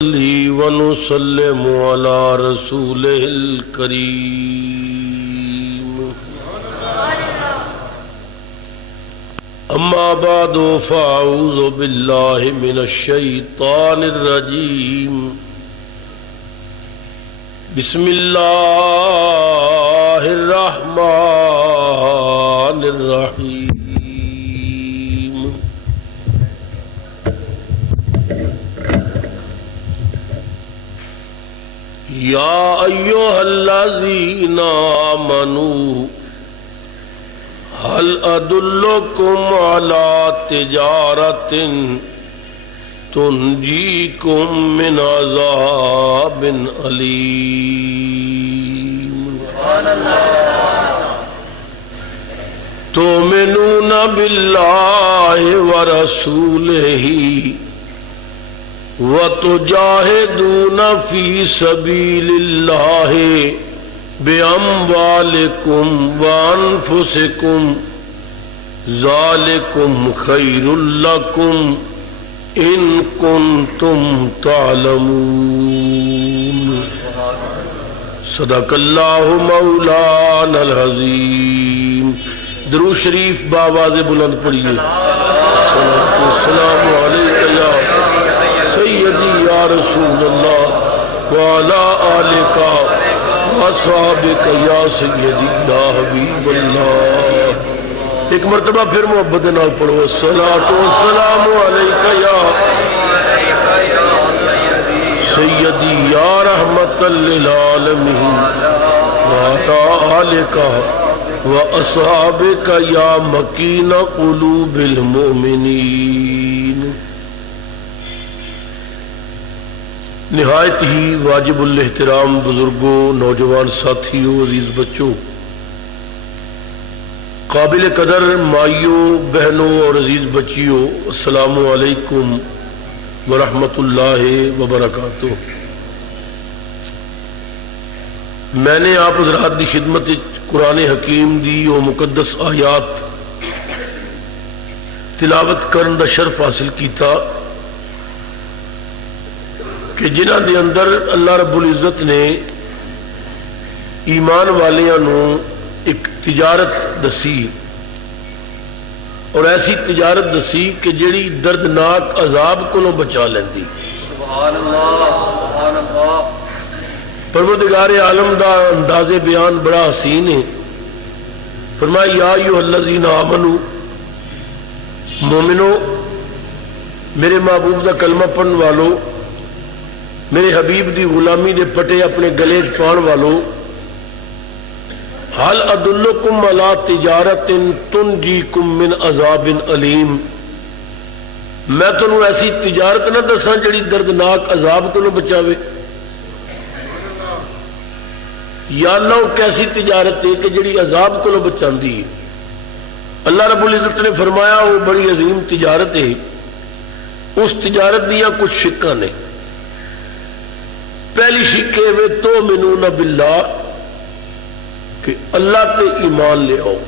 ونسلم على رسوله الكريم أما بعد فأعوذ بالله من الشيطان الرجيم بسم الله الرحمن الرحيم يا أيها الذين آمنوا هل أدلكم على تجارة تنجيكم من عذاب أليم تؤمنون بالله ورسوله وَتُجَاهِدُونَ فِي سَبِيلِ اللَّهِ بِأَمْوَالِكُمْ وَأَنفُسِكُمْ ذَلِكُمْ خَيْرٌ لَكُمْ إِن كُنتُمْ تَعْلَمُونَ صدق اللہ مولانا العظیم۔ درود شریف بآواز بلند پڑھیے۔ السلام علیکم یا سیدی یا رسول اللہ وعلا آلکا وصحابکا یا سیدی یا حبیب اللہ۔ ایک مرتبہ پھر محبت نال پڑھو۔ الصلاۃ والسلام علیکا یا سیدی یا رحمت للعالمین وعلا آلکا واصحابکا یا مکین قلوب المؤمنین۔ نہایت ہی واجب الاحترام بزرگوں، نوجوان ساتھیوں، عزیز بچوں، قابل قدر مائیوں، بہنوں اور عزیز بچیوں، السلام علیکم ورحمۃ اللہ وبرکاتہ۔ میں نے آپ حضرات کی خدمت قرآن حکیم دی و مقدس آیات تلاوت کرن دا شرف حاصل کیتا کہ جنہاں دے اندر اللہ رب العزت نے ایمان والیاں نو ایک تجارت دسی، اور ایسی تجارت دسی کہ جڑی دردناک عذاب کو بچا لیندی۔ سبحان اللہ سبحان اللہ۔ پروردگار عالم دا انداز بیان بڑا حسین ہے۔ فرمایا یا ایھا الذین آمنو، مومنو، میرے محبوب دا کلمہ پڑھن والو، میرے حبیب دی غلامی دے پٹے اپنے گلے پان والو، حل ادلکم علی تجارت تنجیکم من عذاب علیم، میں تنوں ایسی تجارت نہ دساں جڑی دردناک عذاب کو بچاوے؟ یا اللہ کیسی تجارت ہے کہ جڑی عذاب کو بچاندی ہے؟ اللہ رب العزت نے فرمایا وہ بڑی عظیم تجارت ہے۔ اس تجارت دیا کچھ شکاں نے۔ پہلی شکے میں تؤمنون باللہ، کہ اللہ تے ایمان لے آؤ۔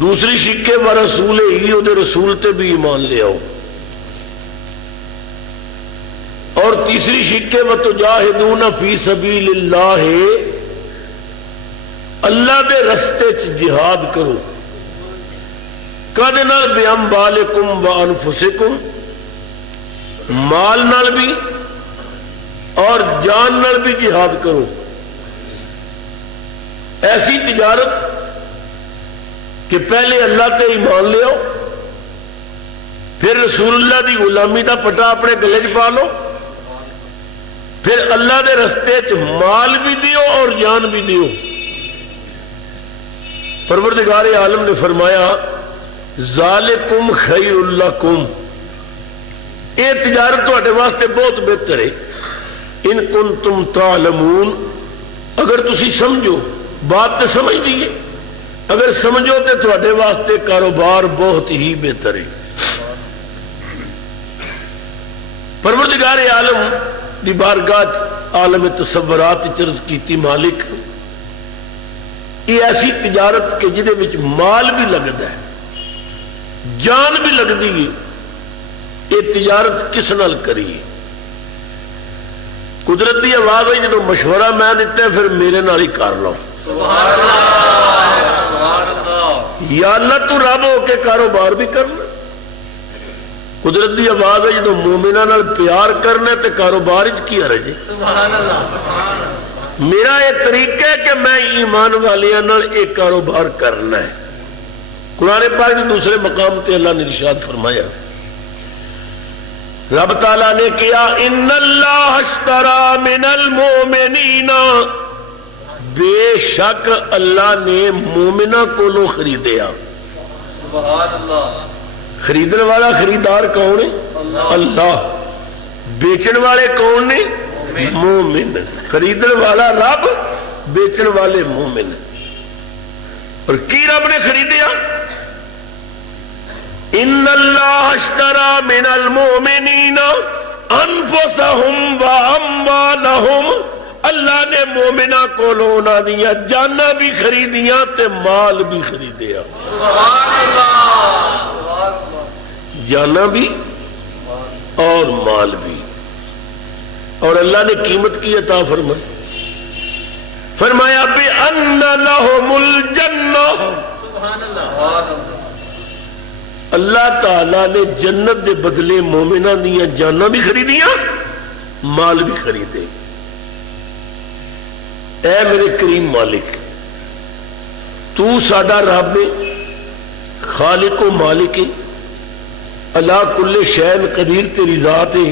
دوسری شکے و رسول ہی، وہ رسول تے بھی ایمان لے آؤ۔ اور تیسری شکے و تجاہدون فی سبیل اللہ، اللہ دے رستے چ جہاد کرو۔ کدے نال بِأَمْوَالِكُمْ وَأَنفُسِكُمْ، مال نال بھی اور جان نال بھی جہاد کرو۔ ایسی تجارت کہ پہلے اللہ تے ایمان لے آؤ، پھر رسول اللہ دی غلامی دا پٹا اپنے گلے چ پا لو، پھر اللہ دے رستے چ مال بھی دیو اور جان بھی دیو۔ پروردگار عالم نے فرمایا ذالکم خیر لکم، یہ تجارت تواڈے واسطے بہت بہتر ہے۔ ان کنتم تعلمون، اگر تسی سمجھو، بات تے سمجھ دیئے، اگر سمجھو تے تواڈے واسطے کاروبار بہت ہی بہتر ہے۔ پروردگار عالم دی بارگاہ عالم تصورات چرز کیتی مالک، یہ ایسی تجارت کہ جدے وچ مال بھی لگتا ہے، جان بھی لگتی ہے، یہ تجارت کس نال کری؟ قدرت کی آواز ہوئی جب مشورہ میں دیتا ہے پھر میرے نال ہی کر لو. یا اللہ تو رب ہو کے کاروبار بھی کرنا. قدرت کی آواز ہے جب مومنہ نال پیار کرنا تے کاروبار کی حرج ہے؟ میرا یہ طریقہ ہے کہ میں ایمان والیاں نال ایک کاروبار کرنا ہے. قرآن پاک کے دوسرے مقام تے اللہ نے ارشاد فرمایا، رب تعالیٰ نے کیا ان اللہ اشترى من المؤمنین، بے شک اللہ نے مومنہ کو خریدیا. سبحان اللہ. خریدنے والا خریدار کون ہے؟ اللہ. بیچن والے کون نے؟ مومن. خریدنے والا رب، بیچن والے مومن. اور کی رب نے خریدیا؟ ان اللہ اشترى من المؤمنین انفسهم واموالهم، اللہ نے مومنہ کو لونا دیا جانا بھی خریدیاں تے مال بھی خریدیا. سبحان اللہ. جانا بھی اور مال بھی. اور اللہ نے قیمت کی عطا فرمائی. فرمایا بِأَنَّ لَهُمُ الْجَنَّةَ. سبحان اللہ. اللہ تعالی نے جنت دے بدلے مومنہ دیا جانا بھی خریدیاں مال بھی خریدے. اے میرے کریم مالک، تو ساڈا رب خالق و مالک، اللہ کل شین قدیر تیری ذات ہے.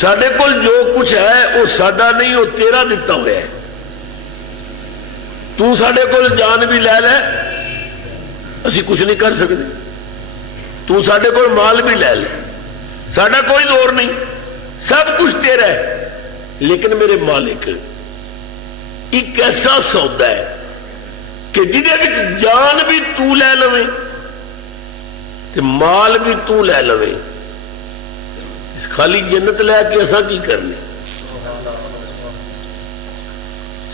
ساڈے کول جو کچھ ہے وہ ساڈا نہیں، وہ تیرا دتا ہوا ہے. تو ساڈے کول جان بھی لے لے، اسی کچھ نہیں کر سکتے. تو ساڈے کول مال بھی لے لے، ساڈا کوئی زور نہیں، سب کچھ تیرا ہے. لیکن میرے مالک ایک ایسا سودا ہے کہ جہدے وچ جان بھی تو لے لویں تے مال بھی تو لے لویں، خالی جنت لے کے ایسا کی کرنے؟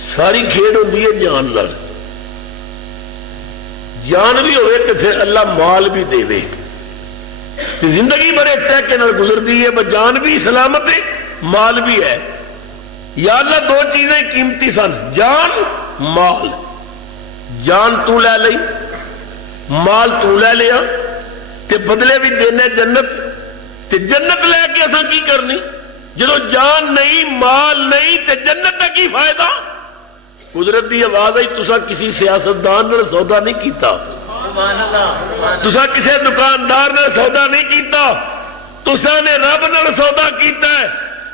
ساری کھیڈ ہوندی ہے جان نال. جان بھی ہوئے کہ پھر اللہ مال بھی دے وے. زندگی بڑے ٹیکے نال گزرتی ہے، جان بھی سلامت ہے مال بھی ہے. یا اللہ دو چیزیں قیمتی سن، جان مال. جان تو لے لئی، مال تو لے لیا، تے بدلے بھی دینے جنت. تے جنت لے کے ایسا کی کرنی جدو جان نہیں مال نہیں تے جنت کا کی فائدہ؟ قدرت دی آواز آئی، تسا کسی سیاستدان نے سودا نہیں کیتا، تسا کسی دکاندار نے سودا نہیں کیتا، تسا نے رب نے سودا کیتا ہے.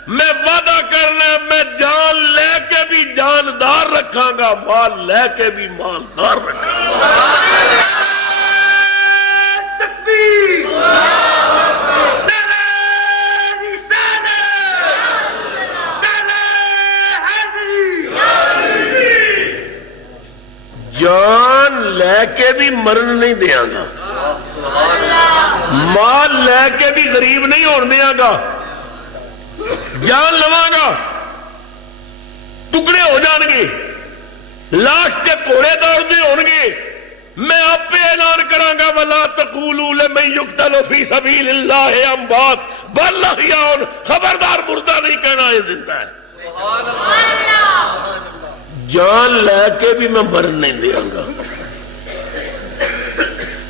میں وعدہ کرنا میں جان لے کے بھی جاندار رکھاں گا، مال لے کے بھی مالدار رکھاں گا. تکبیر. جان لے کے بھی مرن نہیں دیاں گا، مال لے کے بھی غریب نہیں ہون دیاں گا. جان لواں گا، ٹکڑے ہو جان گے، لاش کے گھوڑے دوڑتے ہون گے. میں آپ اعلان کراں گا وَلَا تَقُولُوا لِمَن يُقْتَلُ فِي سَبِيلِ اللَّهِ أَمْوَاتٌ بَلْ أَحْيَاءٌ. خبردار مردہ نہیں کہنا، یہ زندہ ہے. جان لے کے بھی میں مرن نہیں دیاں گا،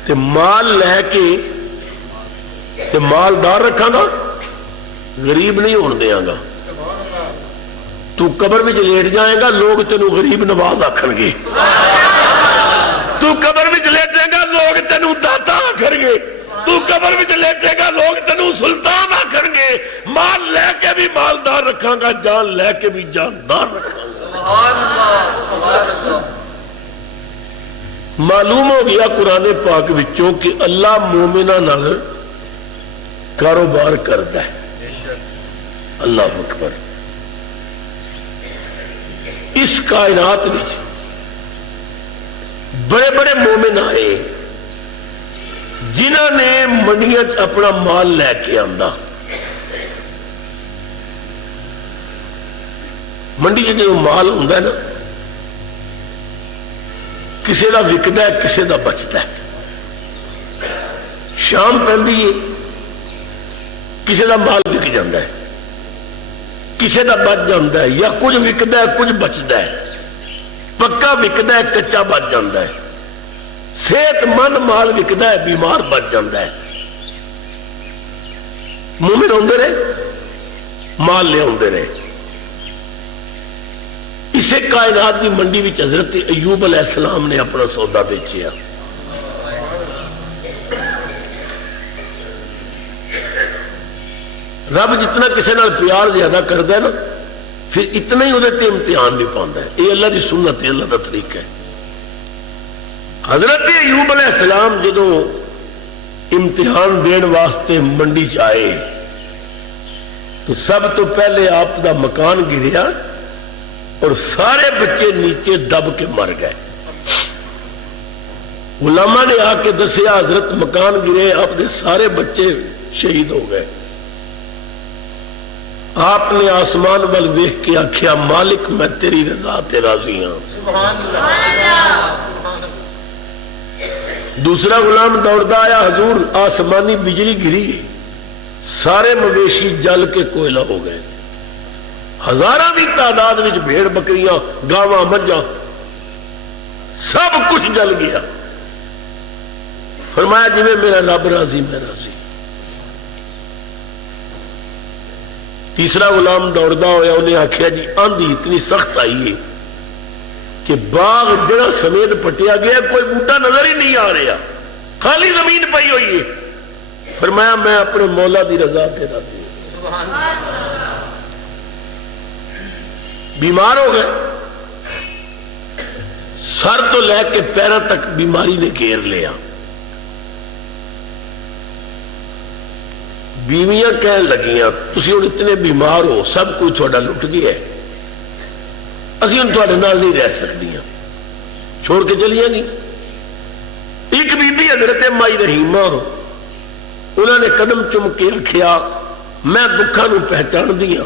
تے مال لے کے تے مالدار رکھاں گا، غریب نہیں ہون دیاں گا. تو قبر میں لیٹ جائے گا، لوگ تینوں غریب نواز آکھن گے. تو قبر میں لیٹے گا، لوگ تینوں داتا آکھن گے. تو قبر میں لیٹے گا، لوگ تینوں سلطان آکھن گے. مال لے کے بھی مالدار رکھاں گا، جان لے کے بھی جاندار رکھاں گا. معلوم ہو گیا قرآن پاک وچوں کہ اللہ مومنہ نال کاروبار کرتا ہے. اللہ اکبر. اس کائنات میں بڑے بڑے مومن آئے جنہوں نے منڈیاں اپنا مال لے کے آندا. منڈی جو مال ہوندا ہے نا، کسی کا وکدا ہے، کسی کا بچتا ہے. شام پہنتی ہے کسی کا مال وک جاتا ہے، کسی کا بچ جاتا ہے، یا کچھ وکتا ہے کچھ بچتا ہے، پکا وکتا ہے کچا بچ جاتا ہے، صحت مند مال وکتا ہے بیمار بچ جاتا ہے۔ مومن آتے رہے مال لے آتے رہے۔ اسے کائنات کی منڈی میں حضرت ایوب علیہ السلام نے اپنا سودا بیچیا۔ رب جتنا کسی نال پیار زیادہ کرتا ہے نا، پھر اتنا ہی وہ امتحان بھی پاتا ہے۔ یہ اللہ کی سنت ہے، اللہ کا طریقہ ہے۔ حضرت ایوب علیہ السلام جدو امتحان دین واسطے منڈی آئے تو سب تو پہلے آپ دا مکان گریا اور سارے بچے نیچے دب کے مر گئے۔ علماء نے آ کے دسیا حضرت مکان گرے، آپ دے سارے بچے شہید ہو گئے۔ آپ نے آسمان وال ویکھ کے آخیا مالک میں تیری رضا تے راضی ہوں۔ دوسرا غلام دوڑتا آیا، حضور آسمانی بجلی گری، سارے مویشی جل کے کوئلہ ہو گئے، ہزاراں کی تعداد میں بھیڑ بکریاں گاواں مجھاں سب کچھ جل گیا۔ فرمایا جی میں میرا رب راضی میں راضی۔ تیسرا غلام دوڑتا ہوا انہیں آخیا جی آندھی اتنی سخت آئی ہے کہ باغ جڑا سمیت پٹیا گیا، کوئی بوٹا نظر ہی نہیں آ رہا، خالی زمین پئی ہوئی ہے۔ فرمایا میں اپنے مولا دی رضا تے راضی ہوں۔ بیمار ہو گئے، سر تو لے کے پیروں تک بیماری نے گھیر لیا۔ بیویاں کہنے لگیاں تسی ہن اتنے بیمار ہو، سب کچھ تھوڑا لٹ گیا ہے، اسی ہن تھوڑے نال نہیں رہ سکدیاں، چھوڑ کے چلیاں نہیں۔ ایک بی بی حضرت مائی رحیمہ انہوں نے قدم چم کے رکھیا میں دکھاں نو پہچان دیا،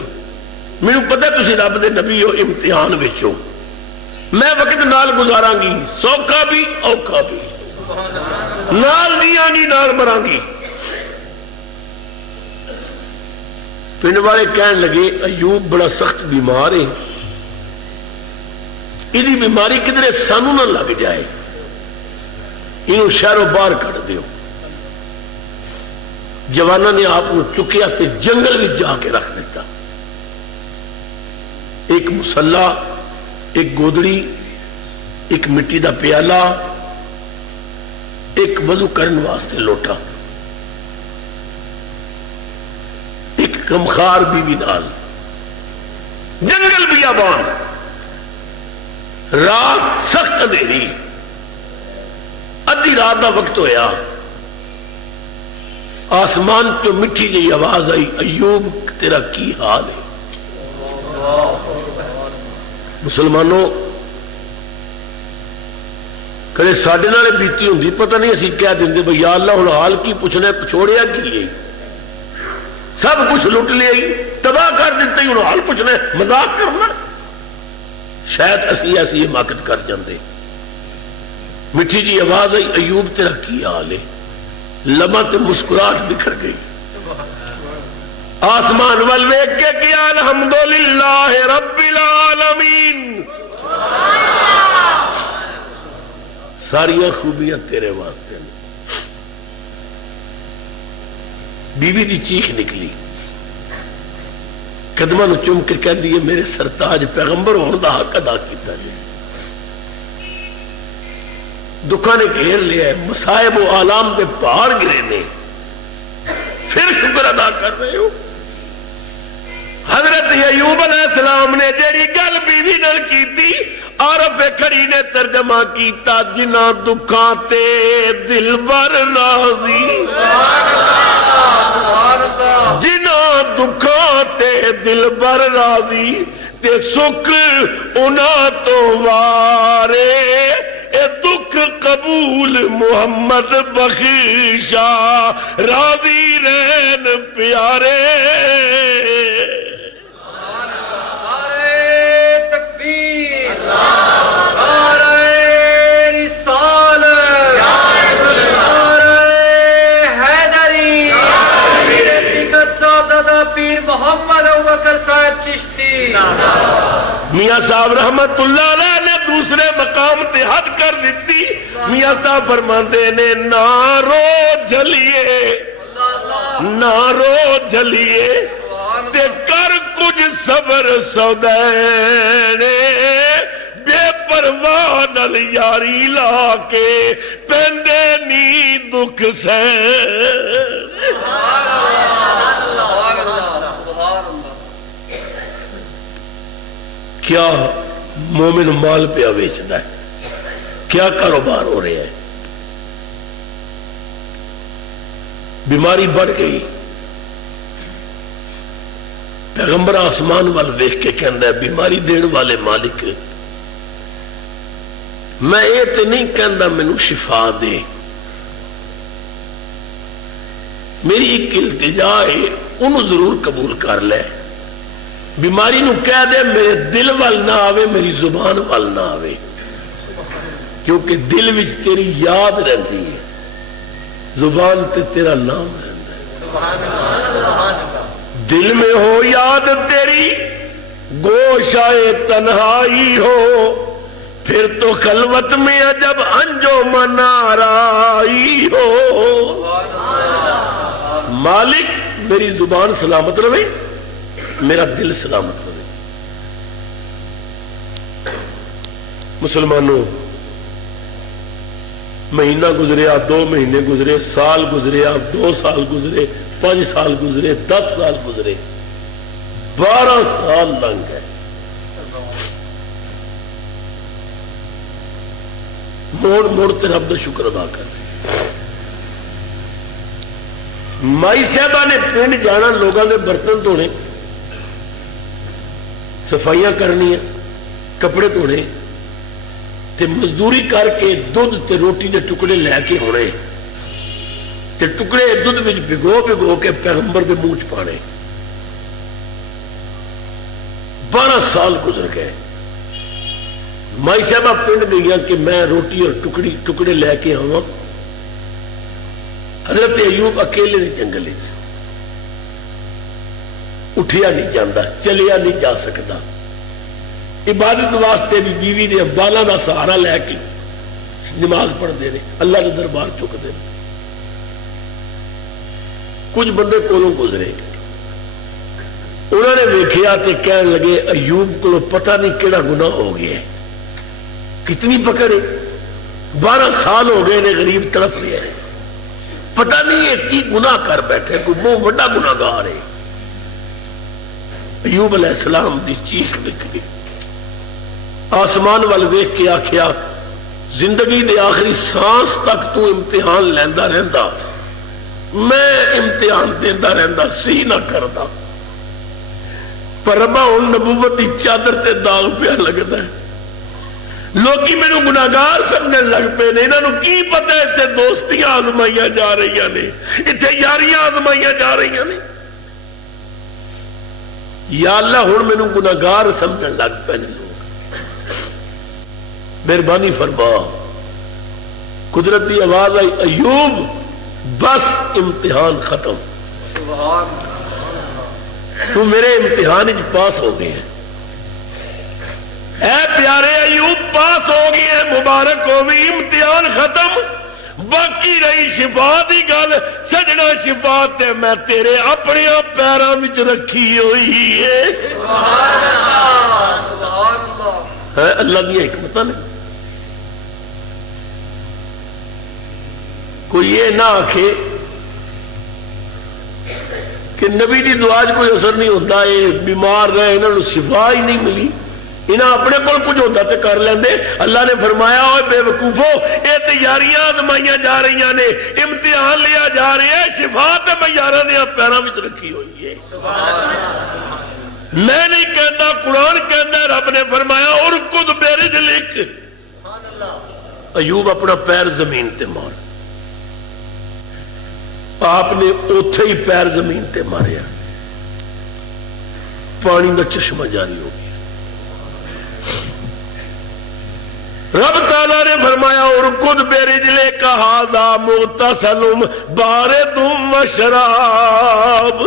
مینوں پتہ تسی رب دے نبی ہو، امتحان وچ ہو، میں وقت نال گزاراں گی، سوکھا بھی اوکھا بھی، نال دیاں گی نال مراں گی۔ پنڈ والے کہنے لگے ایوب بڑا سخت بیمار ہے، یہ بیماری کدھر سانو نہ لگ جائے، انہوں شہروں باہر کر دیو۔ جوانوں نے آپ کو چکیا تے جنگل میں جا کے رکھ دیتا، ایک مسلح، ایک گودڑی، ایک مٹی دا پیالہ، ایک وضو کرن واسطے لوٹا، ایک کمخار بیوی نال، جنگل بیابان، رات سخت اندھیری، ادھی رات دا وقت ہویا، آسمان تو مٹھی جی آواز آئی ایوب تیرا کی حال ہے؟ مسلمانوں کدے ساڈے نال بیتی ہوندی پتہ نہیں اسی کہہ دیندے بھئی یا اللہ ہن حال کی پوچھنا چھوڑیا کی ہے، سب کچھ لٹ لیا تباہ کر دیتے ہن حال پوچھنا مذاق کرنا، شاید اسی ایسی حماقت کر جاندے۔ مٹھی جی آواز آئی ایوب تیرا کی حال ہے؟ لمحہ تے مسکراہٹ بکھر گئی، آسمان وال ویکھ کے کیا الحمدللہ رب العالمین، ساریاں خوبیاں تیرے واسطے ہیں۔ بیوی دی چیخ نکلی، قدماں نو چوم کے کہہ دیے میرے سرتاج پیغمبر ہون دا حق ادا کیتا جی، دکھاں نے گھیر لیا ہے، مصائب و آلام دے پہاڑ گرے نے، پھر شکر ادا کر رہے ہو۔ حضرت ایوب علیہ السلام نے جیڑی گل بیوی نال کیتی، عارف کھڑی نے ترجمہ کیتا جنہ دکھاں تے دل بر راضی، جنہ دکھاں تے دل بر راضی، تے سکھ انہاں تو وارے، اے دکھ قبول محمد بخشا، راضی رہن پیارے۔ حیدری میاں صاحب رحمت اللہ علیہ نے دوسرے مقام تے حد کر دیتی. میاں صاحب فرماندے نے نہ رو جھلیے نہ رو جھلیے تے کر کچھ صبر سودینے بے پرواہ نال یاری لا کے پیندے نی دکھ سے. کیا مومن مال پہ بیچتا ہے؟ کیا کاروبار ہو رہا ہے؟ بیماری بڑھ گئی. پیغمبر آسمان وال ویکھ کے کہندا ہے بیماری دین والے مالک میں یہ تے نہیں کہندا مینوں شفا دے. میری ایک التجا ہے انہوں ضرور قبول کر لے. بیماری نو کہہ دے میرے دل وال نہ آوے میری زبان وال نہ آوے کیونکہ دل وچ تیری یاد رہندی ہے زبان تے تیرا نام رہندا ہے. دل میں ہو یاد تیری گوشائے تنہائی ہو پھر تو خلوت میں عجب انجمن آرائی ہو. مالک میری زبان سلامت رہے میرا دل سلامت رہے. مسلمانوں مہینہ گزریا 2 مہینے گزرے سال گزریا 2 سال گزرے 5 سال گزرے 10 سال گزرے 12 سال لنگ گئے. موڑ موڑ تے رب دا شکر ادا کر. مائی صاحبہ نے پنڈ جانا لوگوں کے برتن دھونے صفائیاں کرنی کپڑے دھونے تے مزدوری کر کے دودھ تے روٹی دے ٹکڑے لے کے ہونے تے ٹکڑے دودھ وچ بھگو بھگو کے پیغمبر دے منہ چ پانے. 12 سال گزر گئے. مائی صاحبہ پنڈ گئی کہ میں روٹی اور ٹکڑے لے کے آواں. حضرت ایوب اکیلے نہیں جنگل اٹھیا نہیں جاتا چلیا نہیں جا سکتا. عبادت واسطے بھی بیوی دے بالاں دا سہارا لے کے نماز پڑھتے ہیں اللہ کے دربار چکتے ہیں. کچھ بندے کولوں گزرے انہوں نے ویکھیا تے کہن لگے ایوب کو پتہ نہیں کیڑا گناہ ہو گیا ہے کتنی پکڑے 12 سال ہو گئے نے غریب تڑپ رہے ہیں پتہ نہیں ہے کی گناہ کر بیٹھے کوئی بہت بڑا گناہ گار ہے. ایوب علیہ السلام دی چیخ نکلی آسمان وال ویکھ کے آکھیا زندگی دے آخری سانس تک تو امتحان لیندا رہندا میں امتحان دیندا رہندا سی نہ کردا پر ربا ہن نبوت دی چادر تے داغ پیا لگدا ہے. لوکی مینوں گناہگار سمجھن لگ پے نے انہاں نوں کی پتہ اتنے دوستیاں آزمائیاں جا رہی نے اتنے یاریاں آزمائیاں جا رہی نے. یا اللہ ہن مینوں گناہگار سمجھن لگ پے نے لوگ مہربانی فرما. قدرت کی آواز آئی ایوب بس امتحان ختم تو میرے امتحان پاس ہو گئے ہیں. اے پیارے ایوب پاس ہو گئے ہیں مبارک ہو بھی امتحان ختم. باقی رہی شفا دی گل سجنا شفا تے میں تیرے اپنے پیراں وچ رکھی ہوئی ہے. اللہ دی حکمت نہیں. کوئی یہ نہ آکھے کہ نبی دی دعا کوئی اثر نہیں ہوتا یہ بیمار رہے انہوں نے شفا ہی نہیں ملی انہاں اپنے کو کچھ ہوتا تے کر لیندے. اللہ نے فرمایا اوے بے وقوفو یہ تیاریاں آزمائیاں جا رہی نے امتحان لیا جا رہا ہے شفا تے میں یاراں دے پیراں وچ رکھی ہوئی ہے. میں نہیں کہتا قرآن کہتا رب نے فرمایا ارکض برجلک. ایوب اپنا پیر زمین تے مار آپ نے اوتھے ہی پیر زمین تے ماریا پانی کا چشمہ جاری ہو گیا. رب تعالیٰ نے فرمایا ارکض برجلک ھذا مغتسل بارد وشراب.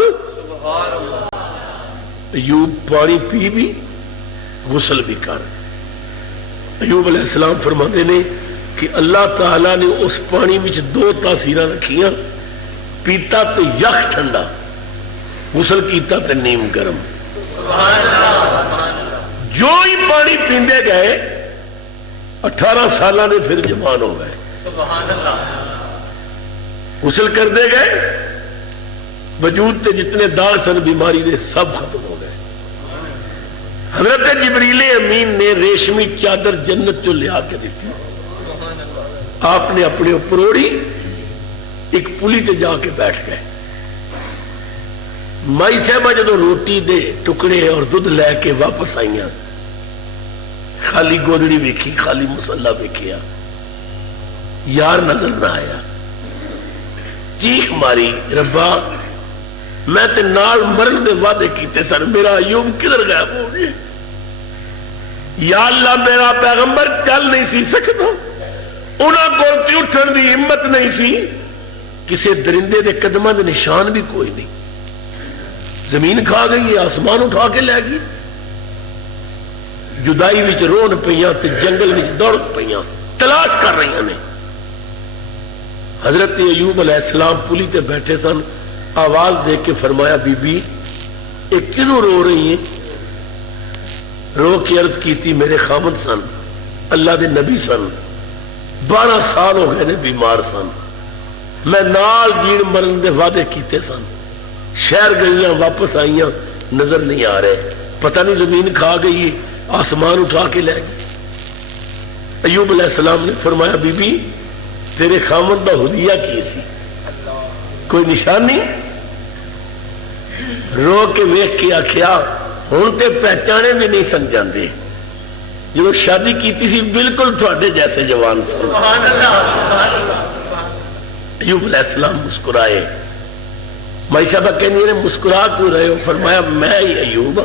ایوب پانی پی بھی غسل بھی کر. ایوب علیہ السلام فرماتے ہیں کہ اللہ تعالی نے اس پانی میں 2 تاثیراں رکھیاں, پیتا تو یخ ٹھنڈا, غسل کیتا تو نیم گرم. جو ہی پانی پیندے گئے 18 سالہ نے پھر جوان ہو گئے. غسل کرتے گئے, وجود تے جتنے داغ سن بیماری دے سب ختم ہو گئے. حضرت جبریل امین نے ریشمی چادر جنت جو لیا کے دیتی, آپ نے اپنے اوپر اوڑھی, ایک پلی تے جا کے بیٹھ گئے. مائی صاحبہ جدو روٹی دے ٹکڑے اور دودھ لے کے واپس آئیاں, خالی گودڑی ویکھی, خالی مسلح ویکھیا, یار نظر نہ آیا. چیخ ماری, ربا میں تے نال مرن دے وعدے کیتے سن, میرا ایوب کدھر غائب ہو گئے؟ یا اللہ میرا پیغمبر چل نہیں سی سکتا, انہاں کول تے اٹھن دی ہمت نہیں سی, کسے درندے دے قدماں دے نشان بھی کوئی نہیں. زمین کھا گئی, آسمان اٹھا کے لے گئی. جدائی وچ رون پیاں تے جنگل وچ دوڑ پیاں, تلاش کر رہی نے. حضرت ایوب علیہ السلام پلی تے بیٹھے سن, آواز دے کے فرمایا بی بی یہ کیوں رو رہی ہیں؟ رو کے عرض کی تھی میرے خامد سن, اللہ دے نبی سن, 12 سال ہو گئے نے بیمار سن, میں نال جین مرن دے وعدے کیتے سن, شہر گئیاں واپس آئیاں نظر نہیں آ رہے, پتہ نہیں زمین کھا گئی آسمان اٹھا کے لے گئی. ایوب علیہ السلام نے فرمایا بی بی تیرے خامد دا حلیہ کی سی, کوئی نشان نہیں؟ رو کے ویکھ کے آکھیا ہن تے پہچانے بھی نہیں سن جاندے, جو شادی کیتی سی بالکل تھوڑے جیسے جوان سن. ایوب علیہ السلام مسکرائے. مائی صاحبہ کہنی نے مسکرا کیوں رہے ہو؟ فرمایا میں ہی ایوب,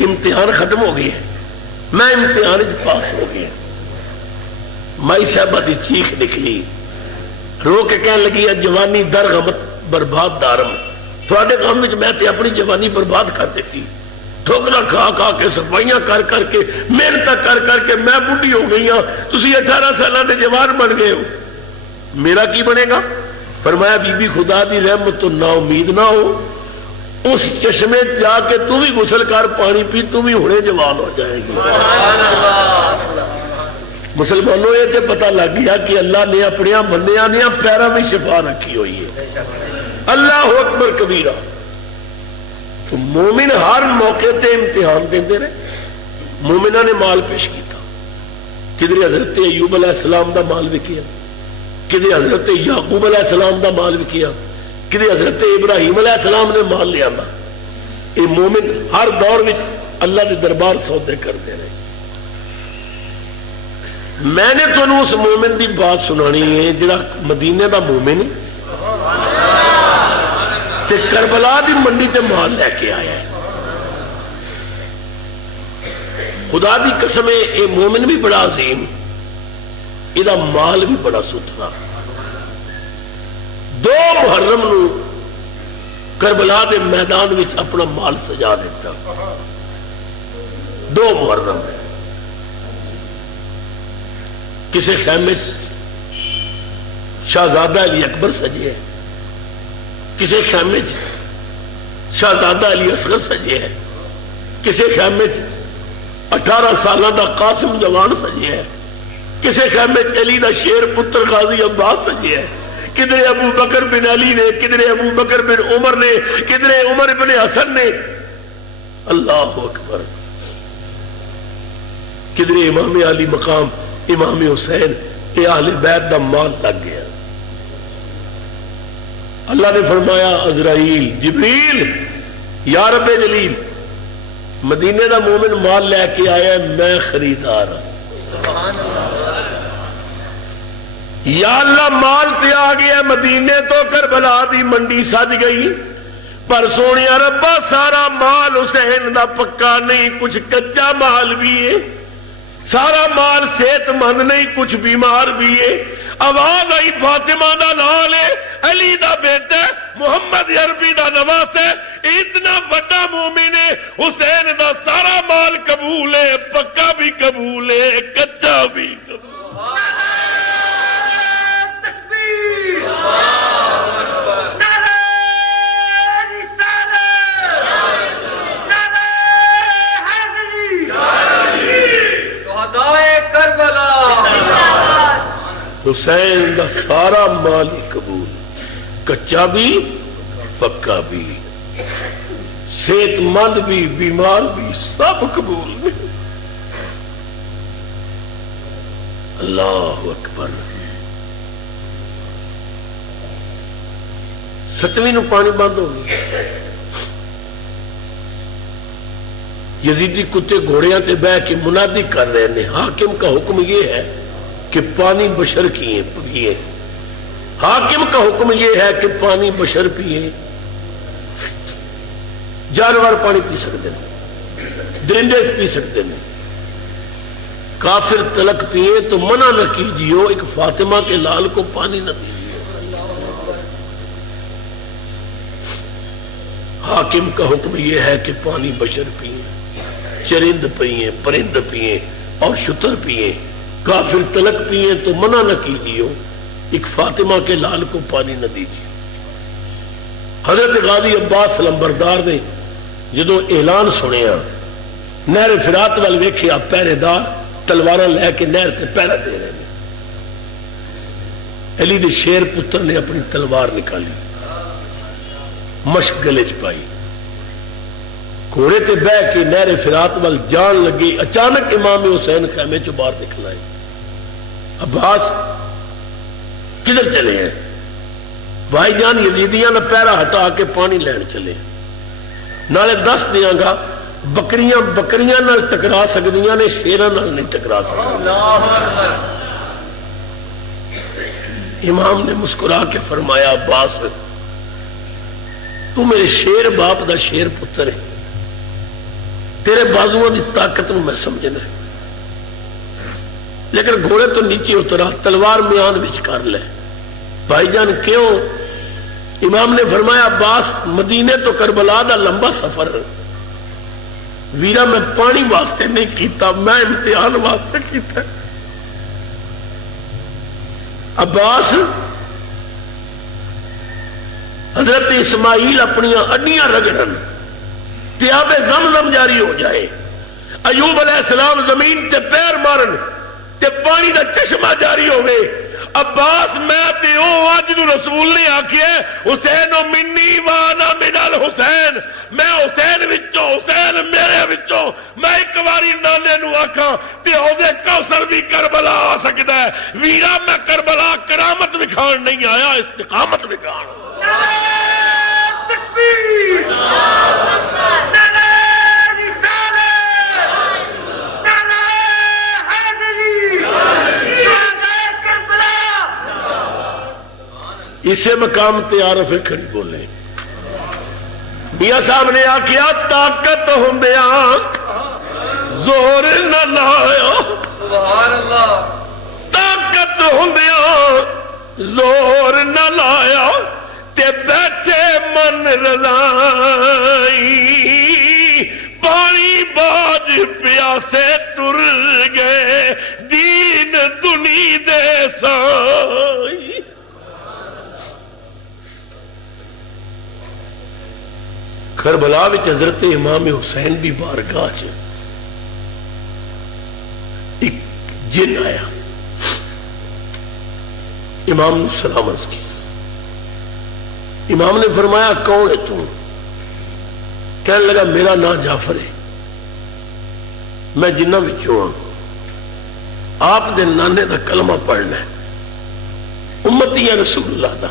امتحان ختم ہو گئی ہے, میں امتحان پاس ہو گیا. مائی صاحبہ دی چیخ نکلی, رو کے کہنے لگی ہے جوانی در غمت برباد دارم, تھوڑے غم میں میں تے اپنی جوانی برباد کر دیتی, ٹھوکرا کھا کھا کے صفائیاں کر کر کے محنت کر کر کے میں بڈھی ہو گئی ہوں, تسی 18 سالہ دے جوان بن گئے ہو, میرا کی بنے گا؟ فرمایا بی بی خدا دی رحمت تو نا امید نہ ہو, اس چشمے جا کے تو بھی غسل کر پانی پی, تو بھی ہونے جوان ہو جائے گی. مسلمانوں یہ تے پتہ لگ گیا کہ اللہ نے اپنے بندیاں نے پیروں میں شفا رکھی ہوئی ہے. اللہ اکبر کبیرہ. تو مومن ہر موقع تے امتحان دیندے رہے. مومنہ نے مال پیش کیتا, کدھر حضرت ایوب علیہ السلام دا مال بھی کیا, کدھر حضرت یعقوب علیہ السلام دا مال بھی کیا, کدھر حضرت ابراہیم علیہ السلام نے مال لیا. یہ مومن ہر دور میں اللہ کے دربار سودے کرتے رہے. میں نے تو اس مومن دی بات سنانی ہے جڑا مدینے دا مومن تے کربلا دی منڈی تے مال لے کے آیا ہے. خدا دی قسم ہے یہ مومن بھی بڑا عظیم, یہ مال بھی بڑا ستھرا. 2 محرم نو کربلا دے میدان وچ اپنا مال سجا دیتا. 2 محرم کسی خیمے شہزادہ علی اکبر سجے ہے, کسی خیمے شہزادہ علی اصغر سجے ہے, کسی خیمے 18 سالہ دا قاسم جوان سجے ہے, کسی خیمے علی دا شیر پتر غازی عباس سجے ہے, کدھر ابو بکر بن علی نے, کدھر ابو بکر بن عمر نے, کدھر عمر بن حسن نے. اللہ اکبر. کدھر امام علی مقام امام حسین, یہ اہل بیت دا مال لگ گیا. اللہ نے فرمایا عزرائیل جبریل یا رب جلیل, مدینے دا مومن مال لے کے آیا, میں خریدار ہوں. یا اللہ مال تے آ گیا مدینے تو کربلا دی منڈی سج گئی, پر سونے ربا سارا مال حسین دا پکا نہیں, کچھ کچا مال بھی ہے, سارا مال صحت مند نہیں, کچھ بیمار بھی ہے. آواز آئی فاطمہ دا نال ہے, علی دا بیٹا ہے، محمد عربی دا نواس ہے، اتنا بڑا مومن ہے، حسین دا سارا مال قبول ہے، پکا بھی قبول ہے، کچا بھی قبول ہے۔ حسین دا سارا مال ہی قبول، کچا بھی پکا بھی، صحت مند بھی بیمار بھی، سب قبول۔ اللہ اکبر۔ 7ویں نو پانی بند ہو گیا، یزیدی کتے گھوڑیاں تے بہ کے منادی کر رہے ہیں، حاکم کا حکم یہ ہے کہ پانی بشر پیئے، حاکم کا حکم یہ ہے کہ پانی بشر پیئے، جانور پانی پی سکتے ہیں، درندے پی سکتے ہیں، کافر تلک پیئے تو منع نہ کیجیے، ایک فاطمہ کے لال کو پانی نہ دیجیے۔ حاکم کا حکم یہ ہے کہ پانی بشر پیئے، چرند پیئے، پرند پیئے اور شتر پیئے، کافر تلک پیئے تو منع نہ کیجیے، ایک فاطمہ کے لال کو پانی نہ دیجیے۔ حضرت غازی عباس لمبردار نے جدو اعلان سنیا، نہر فرات وال ویکھیا، پہرے دار تلواراں لے کے نہر تے پہرا دے رہے ہیں۔ علی دے شیر پتر نے اپنی تلوار نکالی، مشک گلے چ پائی، گھوڑے تے بہ کے نہر فرات وال جان لگی، اچانک امام حسین خیمے چوں باہر نکل آئے۔ عباس کدھر چلے ہیں؟ بھائی جان یزیدیاں نہ پیرا ہٹا کے پانی لین چلے، نالے دس دیاں گا بکریاں نال ٹکرا سکدیاں نے، شیراں نال نہیں ٹکرا سکدیاں۔ امام نے مسکرا کے فرمایا، عباس تو میرے شیر باپ دا شیر پتر ہے، تیرے بازوؤں دی طاقت نو میں سمجھنا ہے، لیکن گھوڑے تو نیچے اترا، تلوار میان وچ کر لے۔ بھائی جان کیوں؟ امام نے فرمایا، عباس مدینے تو کربلا دا لمبا سفر، ویرا میں پانی واسطے نہیں کیتا، میں امتحان واسطے کیتا۔ عباس حضرت اسماعیل اپنی اڈیاں رگڑن تے آب زمزم جاری ہو جائے، ایوب علیہ السلام زمین تے پیر مارن تے پانی دا چشمہ جاری ہوئے۔ عباس میں تے او آج نو رسول نے آکھے، حسین و منی وانا من الحسین، میں حسین وچوں، حسین میرے وچوں، میں ایک باری نانے نو آکھاں تے اوے کوثر بھی کربلا آ سکدا ہے۔ ویرا میں کربلا کرامت وکھان نہیں آیا، استقامت وکھان۔ تکبیر، اسے مقام تیار پھر کھڑی بولے۔ میاں صاحب نے آکھیا، طاقت ہوندیاں زور نہ لایا، سبحان اللہ، طاقت ہوندیاں زور نہ لایا، تے بیٹھے من رضائی، پانی باج پیاسے ٹر گئے، دین دنی دے سائی۔ کربلا وچ حضرت امام حسین دی بارگاہ چ ایک جن آیا، امام نے سلام عرض کی۔ امام نے فرمایا، کون ہے تو؟ کہنے لگا، میرا نام جعفر ہے، میں جنہ وچوں ہوں، آپ دے نانے دا کلمہ پڑھنا ہے، امتی ہے رسول اللہ دا۔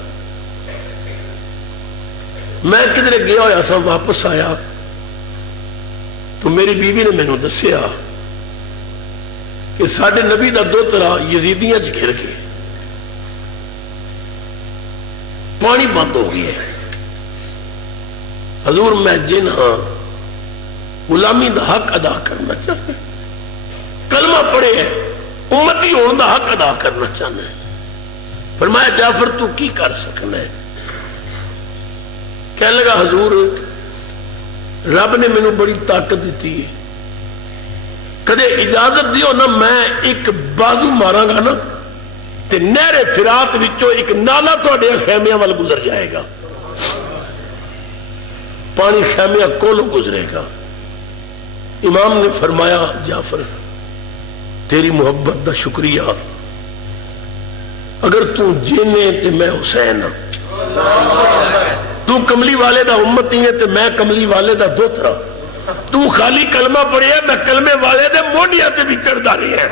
میں کدھر گیا ہوا سا، واپس آیا تو میری بیوی نے مینوں دسیا کہ ساڈے نبی دا دوترا یزیدیاں چ گھر کے پانی بند ہو گیا ہے۔ حضور میں جن ہاں، غلامی دا حق ادا کرنا چاہتا ہے، کلمہ پڑھے ہے، امتی ہونے دا حق ادا کرنا چاہتا ہے۔ فرمایا، جعفر تو کی کر سکنا ہے؟ کہنے لگا حضور رب نے مینوں بڑی طاقت دیتی ہے، کدے اجازت دیو نا میں ایک بازو ماراں گا نا تے نہر فرات وچوں ایک نالا تہاڈے خیمیاں وال گزر جائے گا، پانی خیمیاں کولوں گزرے گا۔ امام نے فرمایا جعفر تیری محبت دا شکریہ، اگر تو جینے تے میں حسین ہاں، تو کملی والے دا امتی ہے تے میں کملی والے دا دوترا، تو خالی کلمہ پڑھیا میں کلمے والے دے موڈیا تے بھی چڑھدا رہی ہے،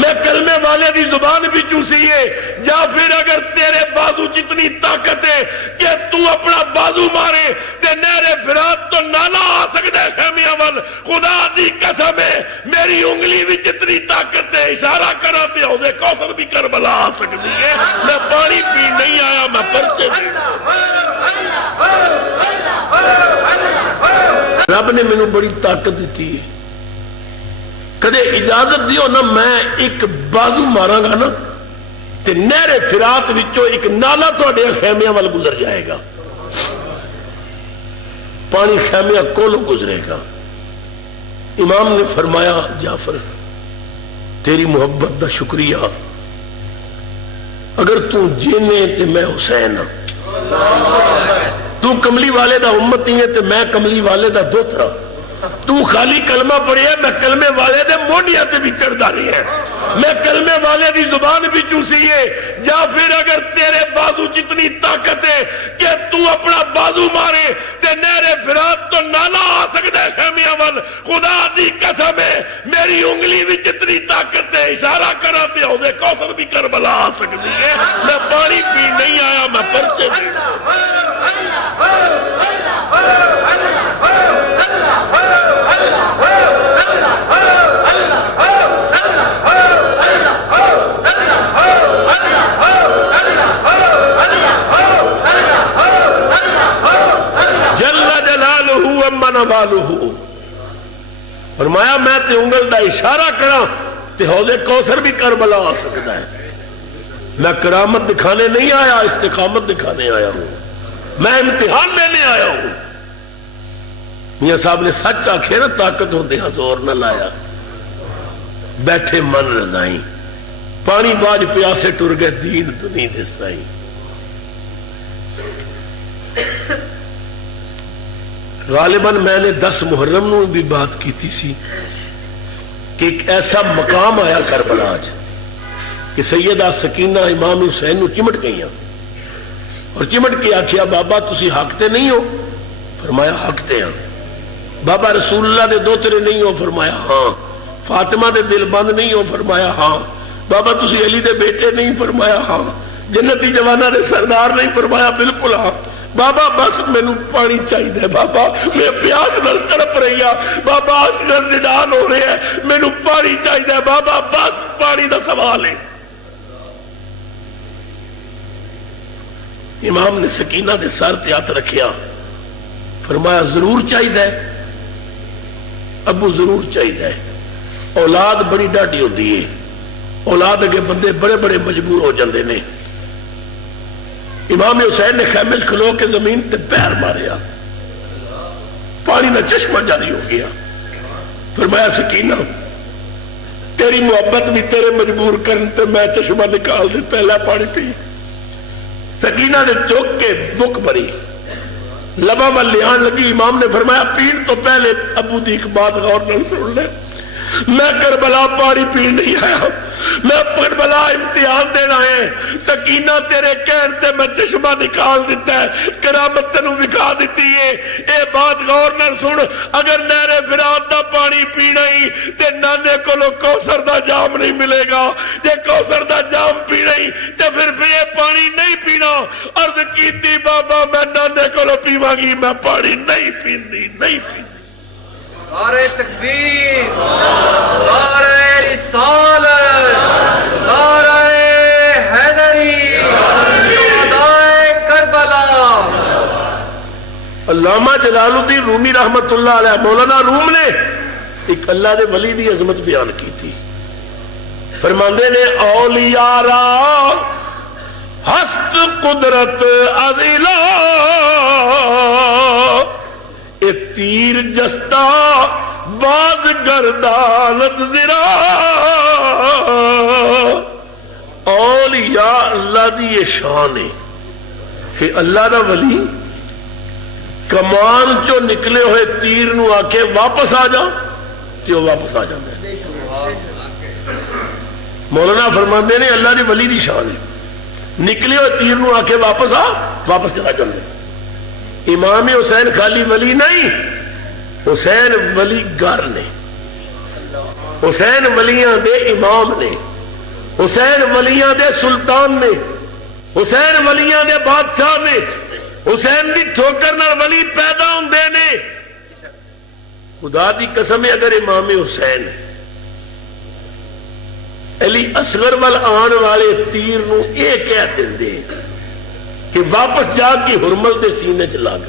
میں کلمے والے دی زبان بھی چوسی ہے۔ یا پھر اگر تیرے بازو جتنی طاقت ہے کہ تو اپنا بازو مارے تے نہر فرات تو نالا آ سکتا ہے خیمیاں وال، خدا دی قسم ہے میری انگلی بھی جتنی طاقت ہے اشارہ کرا تے حوض کوثر بھی کربلا آ سکتی ہے۔ میں پانی پی نہیں آیا، میں پرچے رب نے مینوں بڑی طاقت دیتی ہے، کدے اجازت دیو نا میں ایک بازو ماراں گا نا تے نہر فرات وچوں ایک نالا تہاڈے خیمیاں وال گزر جائے گا، پانی خیمیاں کولوں گزرے گا۔ امام نے فرمایا جعفر تیری محبت دا شکریہ، اگر تو جینے تے میں حسین ہاں، تو کملی والے دا امتی ہے تے میں کملی والے دا دوترا، تو خالی کلمہ پڑھیا میں کلمے والے دے موڈیا تے بھی چڑھدا رہی ہے، میں کلمے والے دی زبان بھی چوسی ہے۔ یا پھر اگر تیرے بازو جتنی طاقت ہے کہ تو اپنا بازو مارے تے نہر فرات تو نالا آ سکتا ہے خیمیاں وال، خدا دی قسم ہے میری انگلی بھی جتنی طاقت ہے اشارہ کرا تے حوض کوثر بھی کربلا آ سکتی ہے۔ میں پانی پی نہیں آیا، میں پرچے فرمایا میں تے انگل دا اشارہ کرا تے حوض کوثر بھی کربلا آ سکتا ہے۔ میں کرامت دکھانے نہیں آیا، استقامت دکھانے آیا ہوں، میں امتحان لینے آیا ہوں۔ میاں صاحب نے سچ آکھے نا طاقت ہوندے ہاں زور نہ لایا، بیٹھے من رضائیں، پانی باج پیاسے ٹر گئے دین دنی دے سائیں۔ غالباً میں نے 10 محرم نو بھی بات کی تھی کہ ایک ایسا مقام آیا کربلا آج کہ سیدہ سکینہ امام حسین نو چمٹ گئی اور چمٹ کے آکھیا بابا تسی حق تے نہیں ہو؟ فرمایا حق تے ہاں۔ بابا رسول اللہ دے دوترے نہیں ہو؟ فرمایا ہاں۔ فاطمہ دے دل بند نہیں ہو؟ فرمایا ہاں۔ بابا تسی علی دے بیٹے نہیں؟ فرمایا ہاں۔ جنتی جوانہ دے سردار نہیں؟ فرمایا بالکل ہاں۔ بابا بس مینوں پانی چاہیے، بابا میں پیاس نال تڑپ رہی ہوں، بابا اصغر نڈال ہو رہے ہیں، مینوں پانی چاہیے، بابا بس پانی دا سوال ہے۔ امام نے سکینہ دے سر تے ہاتھ رکھیا، فرمایا ضرور چاہیے ابو، ضرور چاہیے۔ اولاد بڑی ڈاڈی ہوتی ہے، اولاد اگے بندے بڑے بڑے مجبور ہو جاندے نے۔ امام حسین نے خیمے کھلو کے زمین تے پیر ماریا، پانی کا چشمہ جاری ہو گیا۔ فرمایا سکینہ تیری محبت بھی تیرے مجبور کرن تے میں چشمہ نکال دے، پہلا پانی پی۔ سکینہ نے چوک کے بک بھری، لبا میں لیان لگی۔ امام نے فرمایا پین تو پہلے ابو دی ایک بات غور نہ سن لے، میں کربلا پانی پی نہیں آیا، میں کربلا امتحان دینا ہے۔ سکینہ تیرے کہن تے میں چشمہ نکال دیتا ہے، کرامت تینوں دکھا دیتی ہے۔ اے بات غور نہ سن، اگر نہر فرات دا پانی پینا ہی تے نانے کولو کوثر دا جام نہیں ملے گا، جے کوثر دا جام پینا ہی تے پھر یہ پانی نہیں پینا۔ عرض کیتی بابا میں نانے کولو پیواں گی، میں پانی نہیں پیندی، نہیں پیندی۔ نعرہ تکبیر، نعرہ رسالت، نعرہ حیدری، شہدائے کربلا۔ علامہ جلال الدین رومی رحمت اللہ علیہ، مولانا روم نے ایک اللہ دے ولی دی عظمت بیان کی تھی۔ فرماندے نے اولیاء را ہست قدرت ازلا اے تیر جستا باز گردانت زرا اولیاء اللہ دی یہ شان ہے کہ اللہ دا ولی کمان چو نکلے ہوئے تیر نو آکے واپس آ جا کہ وہ واپس آ جاتا ہے. مولانا فرماندے نے اللہ دی ولی دی شان ہے نکلے ہوئے تیر نو آکے واپس چلا جاتا ہے. امام حسین خالی ولی نہیں، حسین ولی گر نے، حسین ولیاں دے امام نے، حسین ولیاں دے سلطان نے، حسین ولیاں دے بادشاہ نے. حسین دی ٹھوکر نال ولی پیدا ہوندے نے. خدا دی قسم ہے اگر امام حسین علی اصغر وال آن والے تیر نو اے کہہ دیندے کہ واپس جا کے حرمل دے سینے چ لگ،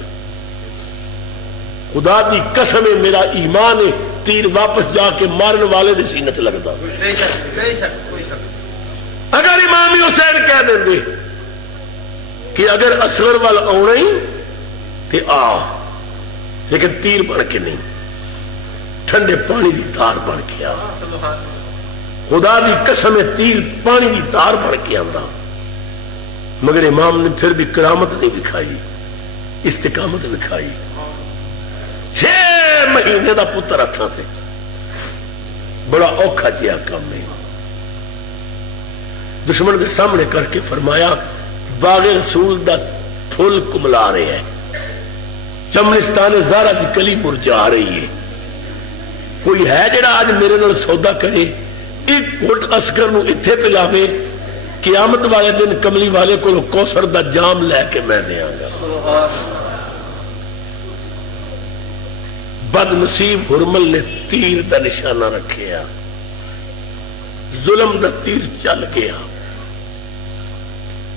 خدا دی قسم ہے میرا ایمان ہے تیر واپس جا کے مارن والے دے سینے چ لگتا. اگر امام حسین کہہ دیندے کہ اگر اصغر وال آنا ہی تے آ، لیکن تیر بن کے نہیں، ٹھنڈے پانی دی تار بن کے آ. خدا دی قسم ہے تیر پانی دی تار بن کے آندا. مگر امام نے پھر بھی کرامت نہیں دکھائی، استقامت دکھائی. 6 مہینے دا پتر ہتھاں تے، بڑا اوکھا جہا کام ہے. دشمن کے سامنے کر کے فرمایا باغ رسول دا پھول کملا رہے ہیں، چمنستان زارا دی کلی مرجا رہی ہے. کوئی ہے جڑا آج میرے نال سودا کرے ایک گھٹ اصغر نو اتھے پلاوے، قیامت والے دن کملی والے کو کوثر دا جام لے کے میں دیاں گا. بد نصیب حرمل نے تیر دا نشانہ رکھیا، ظلم دا تیر چل گیا.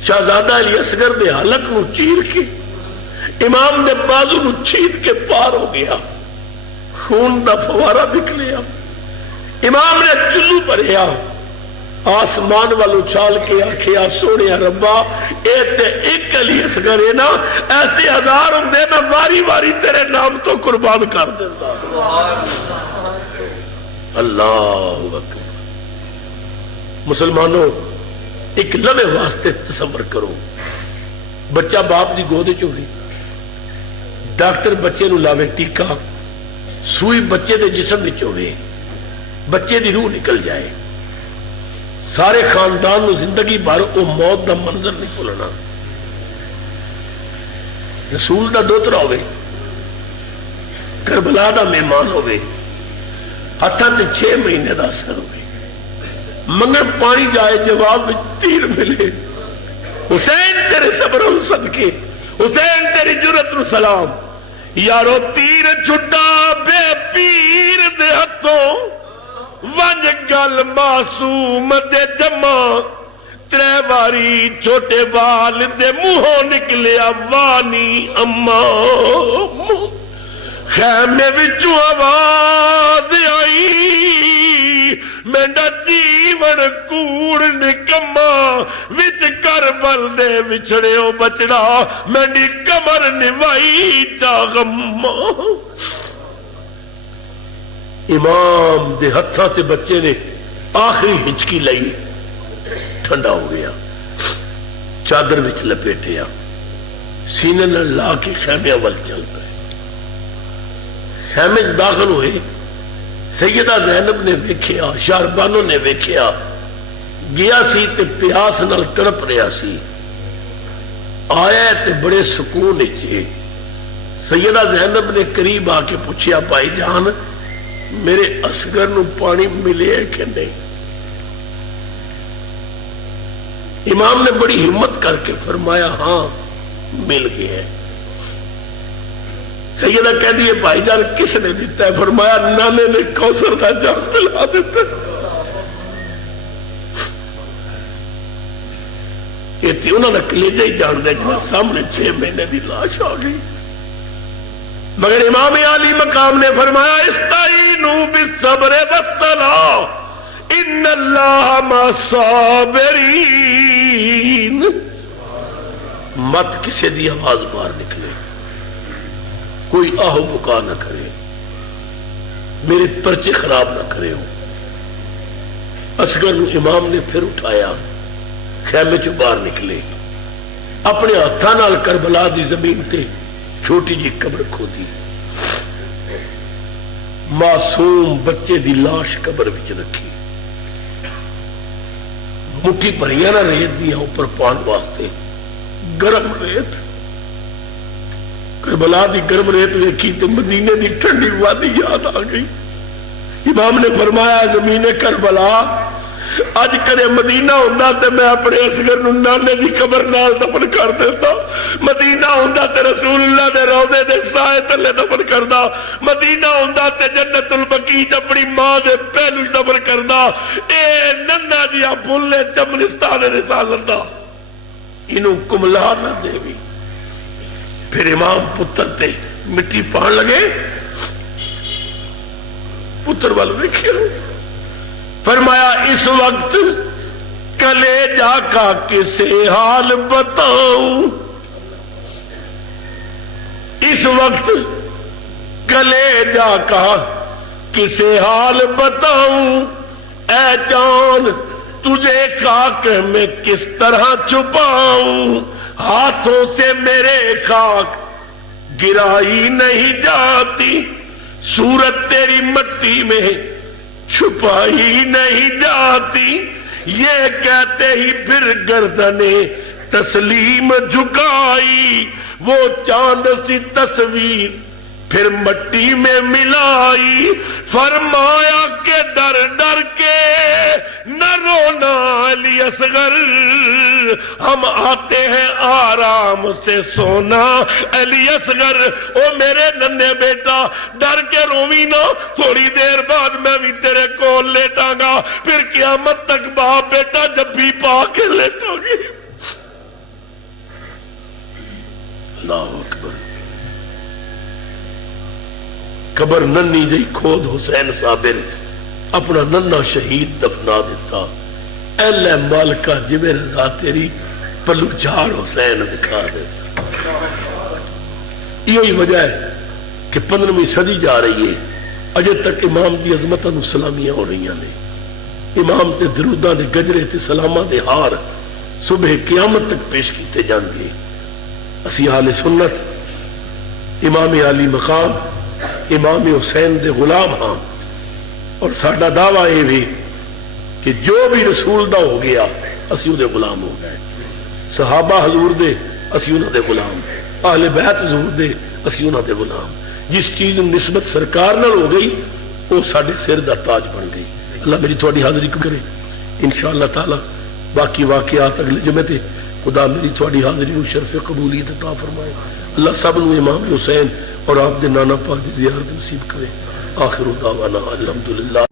شہزادہ علی اصغر دے حلق نو چیر کے امام دے بازو نو چھید کے پار ہو گیا، خون دا فوارہ نکلیا. امام نے چلو بھریا، آسمان والو چھال کے آکھیا سونے ربا اے تے ایک علی اصغر ہے نا، ایسے 1000 ہوں دے میں واری واری تیرے نام تو قربان کر دیتا. اللہ اکبر. مسلمانوں ایک لمحے واسطے تصور کرو، بچہ باپ دی گود چوری، ڈاکٹر بچے نو لاوے ٹیکا، سوئی بچے دے جسم میں چوے، بچے دی روح نکل جائے، سارے خاندان نو زندگی بھر او موت دا منظر نہیں بھولنا. رسول دا دوترا ہوئے، کربلا دا مہمان ہوئے، ہتھاں تے 6 مہینے دا اثر ہوئے، منگن پانی جائے جواب میں تیر ملے. حسین تیرے صبر و صدقے، حسین تیری جرت نو سلام. یارو تیر چھٹا بے پیر دے ہتھوں، ونج گل معصوم دے جمع، 3 باری چھوٹے بال دے منہوں نکلیا وانی اما. خیمے وچوں آواز آئی میڈا جیون کوڑ نکما، وچ کربل دے وچھڑے او بچڑا، میڈی کمر نوائی چا غما. امام دے ہتھاں تے بچے نے آخری ہچکی لئی، ٹھنڈا ہو گیا، چادر وچ لپیٹیا، سینے نال لا کے خیمے ول چل پئے. خیمے داخل ہوئے، سیدہ زینب نے ویکھیا، شاربانو نے ویکھیا، گیا سی تے پیاس نال تڑپ رہا سی، آیا تے بڑے سکون وچ. سیدہ زینب نے قریب آ کے پوچھیا بھائی جان میرے اصغر نو پانی ملے کہ نہیں؟ امام نے بڑی ہمت کر کے فرمایا ہاں مل گیا. سیدہ کہہ دیے بھائی جان کس نے دیتا ہے؟ فرمایا نانے نے کوثر کا جام پلا دیتا. یہ تھی انہوں نے کلیجہ ہی جان دے جنہیں سامنے 6 مہینے دی لاش آ گئی. مگر امام عالی مقام نے فرمایا استعینوا بالصبر والصلاۃ ان اللہ مع الصابرین. مت کسی دی آواز باہر نکلے، کوئی آہو بکا نہ کرے، میرے پرچے خراب نہ کرے ہو۔ اصغر نو امام نے پھر اٹھایا، خیمے چو باہر نکلے، اپنے ہاتھاں نال کربلا دی زمین تے چھوٹی جی قبر کھودی، معصوم بچے دی لاش قبر وچ رکھی، مٹھی بھریاں نہ ریت دیا اوپر پان واسطے، گرم ریت، کربلا دی گرم ریت ویکھی تے مدینے دی ٹھنڈی وادی یاد آ گئی۔ امام نے فرمایا زمین کربلا اج کرے مدینہ ہوندا تے میں اپنے اصغر نو نانے دی قبر نال دفن کر دیتا، مدینہ ہوندا تے رسول اللہ دے روضے دے سائے تلے دفن کردا، مدینہ ہوندا تے جنت البقیع اپنی ماں دے پہلو دفن کردا، اے ننھا جیا پھل چمنستان رسالت دا اینو کملا نہ دیوی۔ پھر امام پتر تے مٹی پان لگے، پتر والے دیکھے، فرمایا اس وقت کلیجہ کا کسے حال بتاؤں، اس وقت کلیجہ کا کسے حال بتاؤں، اے جان تجھے خاک میں کس طرح چھپاؤں، ہاتھوں سے میرے خاک گرائی نہیں جاتی، صورت تیری مٹی میں چھپائی نہیں جاتی، یہ کہتے ہی پھر گردنے تسلیم جھکائی، وہ چاند سی تصویر پھر مٹی میں ملائی، فرمایا کہ ڈر ڈر کے نہ رونا علی اصغر، ہم آتے ہیں آرام سے سونا علی اصغر، او میرے ننھے بیٹا ڈر کے روی نا، تھوڑی دیر بعد میں بھی تیرے کول لیٹاں گا، پھر قیامت تک باپ بیٹا جبھی پا کے لیٹو گی۔ اللہ اکبر۔ قبر ننی جی کھود حسین صابر اپنا ننہ شہید دفنا دیتا، اہل مالکہ جب رضا تیری پلو جھاڑ حسین دکھا دیتا۔ یہی وجہ ہے کہ 15ویں صدی جا رہی ہے، اجے تک امام دی عظمتاں نو سلامیاں ہو رہی ہیں، امام تے دروداں دے گجرے تے سلاماں دے ہار صبح قیامت تک پیش کیتے جان گے۔ اسی اہل سنت امام علی مقام امام حسین دے غلام ہاں، اور ساڈا دعویٰ یہ بھی کہ جو بھی رسول دا ہو گیا اسی دے غلام ہو گئے، صحابہ حضور دے اسی انہاں دے غلام، اہل بیت حضور دے اسی انہاں دے غلام، جس چیز نسبت سرکار نال ہو گئی وہ ساڈے سر دا تاج بن گئی۔ اللہ میری تھوڑی حاضری کرے انشاءاللہ تعالی، باقی واقعات اگلے جمعے تے خدا میری تھوڑی حاضری نو شرف قبولیت عطا فرمائے۔ اللہ سب نو امام حسین اور آپ دے نانا پاک دی زیارت نصیب کرے۔ آخر دعوانا الحمدللہ۔